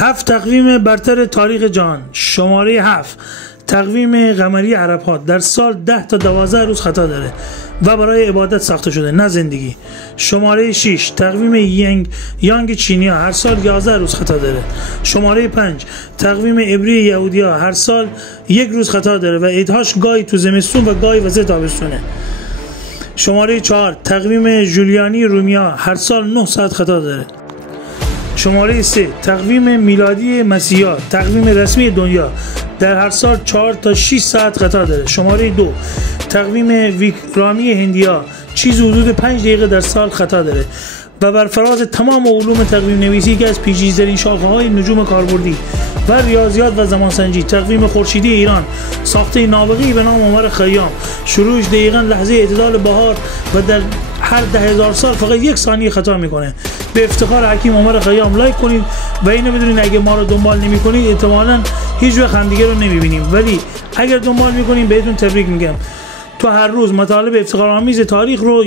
7 تقویم برتر تاریخ جهان. شماره 7 تقویم قمری عرب ها در سال 10 تا 12 روز خطا داره و برای عبادت ساخته شده نه زندگی. شماره 6 تقویم یانگ چینی ها هر سال 11 روز خطا داره. شماره 5 تقویم عبری یهودی ها هر سال 1 روز خطا داره و عیدهاش گاهی تو زمستون و گاهی وسط تابستونه. شماره 4 تقویم جولیانی رومی ها هر سال 9 ساعت خطا داره. شماره 3 تقویم میلادی مسیحا تقویم رسمی دنیا در هر سال 4 تا 6 ساعت خطا داره. شماره 2 تقویم ویکرامی هندیا چیز حدود 5 دقیقه در سال خطا داره و بر فراز تمام علوم تقویم نویسی که از پیچیده‌ترین شاخه‌های نجوم کاربردی و ریاضیات و زمانسنجی تقویم خورشیدی ایران ساخته نابغه‌ای به نام عمر خیام شروعش دقیقاً لحظه اعتدال بهار و در هر 10,000 سال فقط 1 ثانیه خطا میکنه. به افتخار حکیم عمر خیام لایک کنید و اینو بدونید اگه ما رو دنبال نمی‌کنید احتمالاً هیچ وقت همدیگه رو نمی‌بینیم، ولی اگر دنبال می‌کنید بهتون تبریک میگم. تو هر روز مطالب افتخارآمیز تاریخ رو